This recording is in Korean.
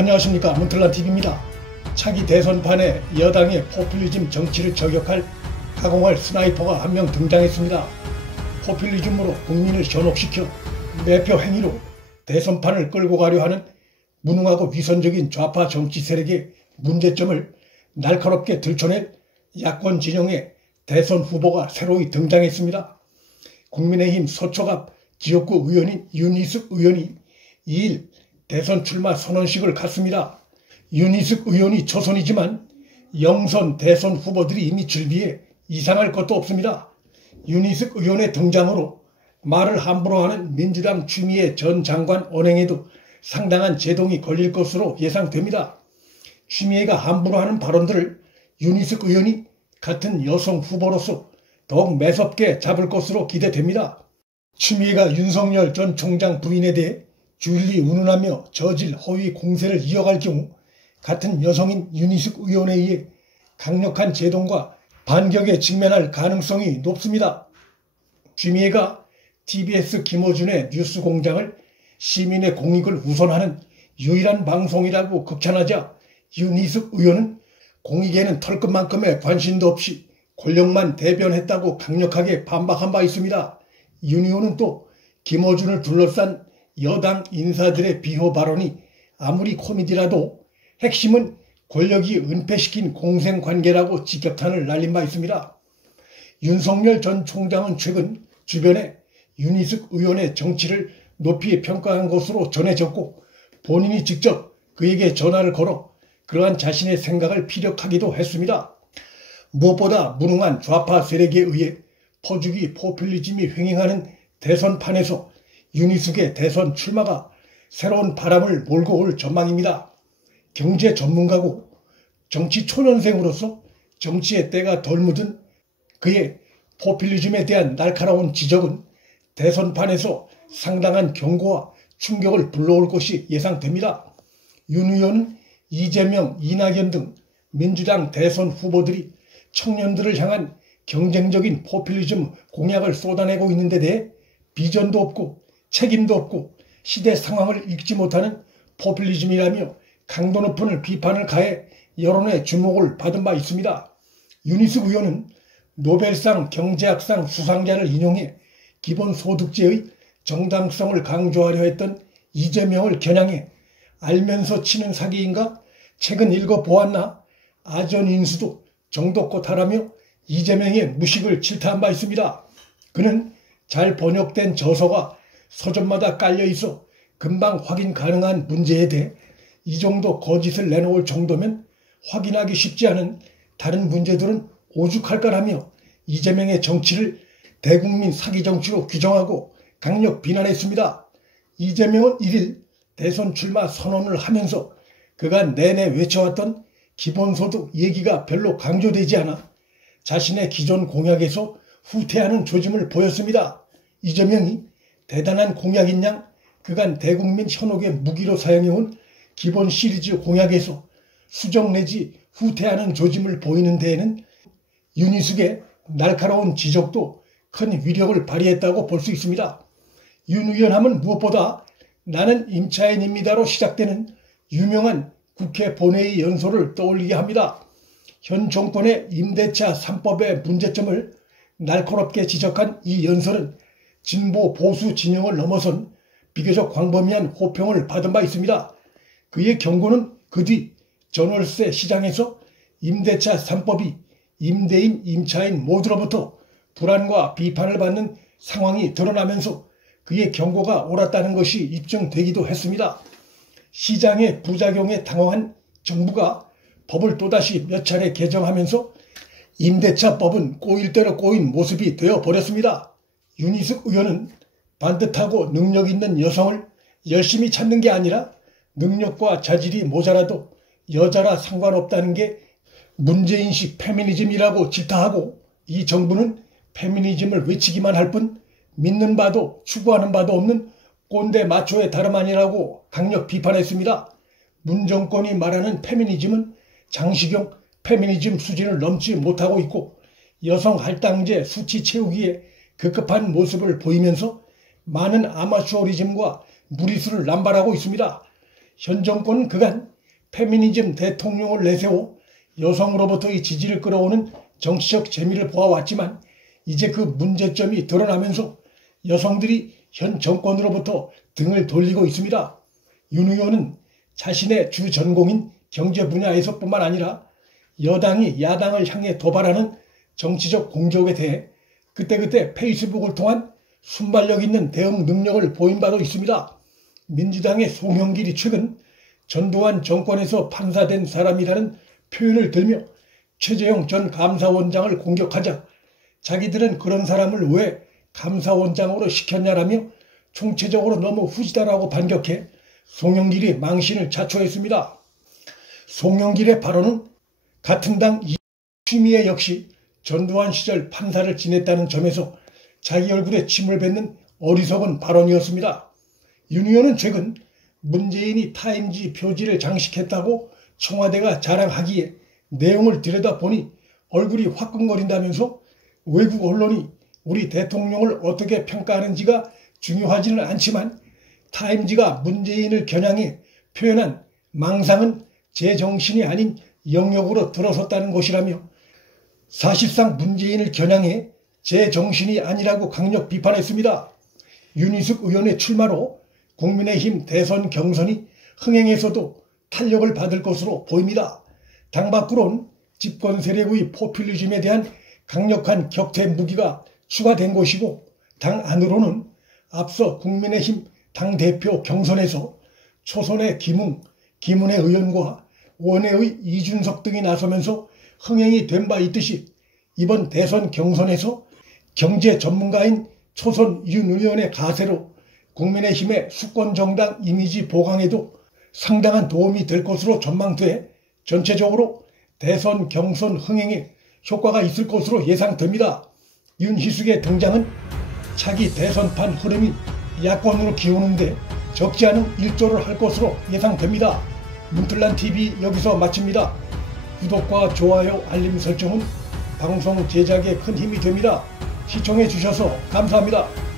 안녕하십니까, 문틀란TV입니다. 차기 대선판에 여당의 포퓰리즘 정치를 저격할 가공할 스나이퍼가 한 명 등장했습니다. 포퓰리즘으로 국민을 현혹시켜 매표 행위로 대선판을 끌고 가려 하는 무능하고 위선적인 좌파 정치 세력의 문제점을 날카롭게 들춰낼 야권 진영의 대선 후보가 새로이 등장했습니다. 국민의힘 서초갑 지역구 의원인 윤희숙 의원이 2일 대선 출마 선언식을 갖습니다. 윤희숙 의원이 초선이지만 영선 대선 후보들이 이미 줄비에 이상할 것도 없습니다. 윤희숙 의원의 등장으로 말을 함부로 하는 민주당 추미애 전 장관 언행에도 상당한 제동이 걸릴 것으로 예상됩니다. 추미애가 함부로 하는 발언들을 윤희숙 의원이 같은 여성 후보로서 더욱 매섭게 잡을 것으로 기대됩니다. 추미애가 윤석열 전 총장 부인에 대해 주일리 운운하며 저질 허위 공세를 이어갈 경우 같은 여성인 윤희숙 의원에 의해 강력한 제동과 반격에 직면할 가능성이 높습니다. 추미애가 TBS 김어준의 뉴스공장을 시민의 공익을 우선하는 유일한 방송이라고 극찬하자 윤희숙 의원은 공익에는 털끝만큼의 관심도 없이 권력만 대변했다고 강력하게 반박한 바 있습니다. 윤 의원은 또 김어준을 둘러싼 여당 인사들의 비호 발언이 아무리 코미디라도 핵심은 권력이 은폐시킨 공생관계라고 직격탄을 날린 바 있습니다. 윤석열 전 총장은 최근 주변에 윤희숙 의원의 정치를 높이 평가한 것으로 전해졌고 본인이 직접 그에게 전화를 걸어 그러한 자신의 생각을 피력하기도 했습니다. 무엇보다 무능한 좌파 세력에 의해 퍼주기 포퓰리즘이 횡행하는 대선판에서 윤희숙의 대선 출마가 새로운 바람을 몰고 올 전망입니다. 경제 전문가고 정치 초년생으로서 정치의 때가 덜 묻은 그의 포퓰리즘에 대한 날카로운 지적은 대선판에서 상당한 경고와 충격을 불러올 것이 예상됩니다. 윤 의원은 이재명, 이낙연 등 민주당 대선 후보들이 청년들을 향한 경쟁적인 포퓰리즘 공약을 쏟아내고 있는 데 대해 비전도 없고 책임도 없고 시대 상황을 읽지 못하는 포퓰리즘이라며 강도 높은 비판을 가해 여론의 주목을 받은 바 있습니다. 윤희숙 의원은 노벨상 경제학상 수상자를 인용해 기본소득제의 정당성을 강조하려 했던 이재명을 겨냥해 알면서 치는 사기인가? 책은 읽어보았나? 아전인수도 정도껏하라며 이재명의 무식을 질타한 바 있습니다. 그는 잘 번역된 저서가 서점마다 깔려 있어 금방 확인 가능한 문제에 대해 이 정도 거짓을 내놓을 정도면 확인하기 쉽지 않은 다른 문제들은 오죽할까라며 이재명의 정치를 대국민 사기 정치로 규정하고 강력 비난했습니다. 이재명은 1일 대선 출마 선언을 하면서 그간 내내 외쳐왔던 기본소득 얘기가 별로 강조되지 않아 자신의 기존 공약에서 후퇴하는 조짐을 보였습니다. 이재명이 대단한 공약인 양 그간 대국민 현혹의 무기로 사용해온 기본 시리즈 공약에서 수정 내지 후퇴하는 조짐을 보이는 데에는 윤희숙의 날카로운 지적도 큰 위력을 발휘했다고 볼 수 있습니다. 윤 의원 하면 무엇보다 나는 임차인입니다로 시작되는 유명한 국회 본회의 연설을 떠올리게 합니다. 현 정권의 임대차 3법의 문제점을 날카롭게 지적한 이 연설은 진보 보수 진영을 넘어선 비교적 광범위한 호평을 받은 바 있습니다. 그의 경고는 그 뒤 전월세 시장에서 임대차 3법이 임대인, 임차인 모두로부터 불안과 비판을 받는 상황이 드러나면서 그의 경고가 옳았다는 것이 입증되기도 했습니다. 시장의 부작용에 당황한 정부가 법을 또다시 몇 차례 개정하면서 임대차법은 꼬일 대로 꼬인 모습이 되어버렸습니다. 윤희숙 의원은 반듯하고 능력 있는 여성을 열심히 찾는 게 아니라 능력과 자질이 모자라도 여자라 상관없다는 게 문재인식 페미니즘이라고 질타하고 이 정부는 페미니즘을 외치기만 할 뿐 믿는 바도 추구하는 바도 없는 꼰대 마초의 다름 아니라고 강력 비판했습니다. 문 정권이 말하는 페미니즘은 장시경 페미니즘 수준을 넘지 못하고 있고 여성 할당제 수치 채우기에 급급한 모습을 보이면서 많은 아마추어리즘과 무리수를 남발하고 있습니다. 현 정권은 그간 페미니즘 대통령을 내세워 여성으로부터의 지지를 끌어오는 정치적 재미를 보아왔지만 이제 그 문제점이 드러나면서 여성들이 현 정권으로부터 등을 돌리고 있습니다. 윤 의원은 자신의 주 전공인 경제 분야에서뿐만 아니라 여당이 야당을 향해 도발하는 정치적 공격에 대해 그때그때 페이스북을 통한 순발력 있는 대응 능력을 보인 바도 있습니다. 민주당의 송영길이 최근 전두환 정권에서 판사된 사람이라는 표현을 들며 최재형 전 감사원장을 공격하자 자기들은 그런 사람을 왜 감사원장으로 시켰냐라며 총체적으로 너무 후지다라고 반격해 송영길이 망신을 자초했습니다. 송영길의 발언은 같은 당 추미애 역시 전두환 시절 판사를 지냈다는 점에서 자기 얼굴에 침을 뱉는 어리석은 발언이었습니다. 윤 의원은 최근 문재인이 타임지 표지를 장식했다고 청와대가 자랑하기에 내용을 들여다보니 얼굴이 화끈거린다면서 외국 언론이 우리 대통령을 어떻게 평가하는지가 중요하지는 않지만 타임지가 문재인을 겨냥해 표현한 망상은 제정신이 아닌 영역으로 들어섰다는 것이라며 사실상 문재인을 겨냥해 제정신이 아니라고 강력 비판했습니다. 윤희숙 의원의 출마로 국민의힘 대선 경선이 흥행에서도 탄력을 받을 것으로 보입니다. 당 밖으론 집권 세력의 포퓰리즘에 대한 강력한 격퇴 무기가 추가된 것이고 당 안으로는 앞서 국민의힘 당대표 경선에서 초선의 김은혜 의원과 원외의 이준석 등이 나서면서 흥행이 된 바 있듯이 이번 대선 경선에서 경제 전문가인 초선 윤 의원의 가세로 국민의힘의 수권정당 이미지 보강에도 상당한 도움이 될 것으로 전망돼 전체적으로 대선 경선 흥행에 효과가 있을 것으로 예상됩니다. 윤희숙의 등장은 차기 대선판 흐름이 야권으로 기우는데 적지 않은 일조를 할 것으로 예상됩니다. 문틀란TV 여기서 마칩니다. 구독과 좋아요, 알림 설정은 방송 제작에 큰 힘이 됩니다. 시청해 주셔서 감사합니다.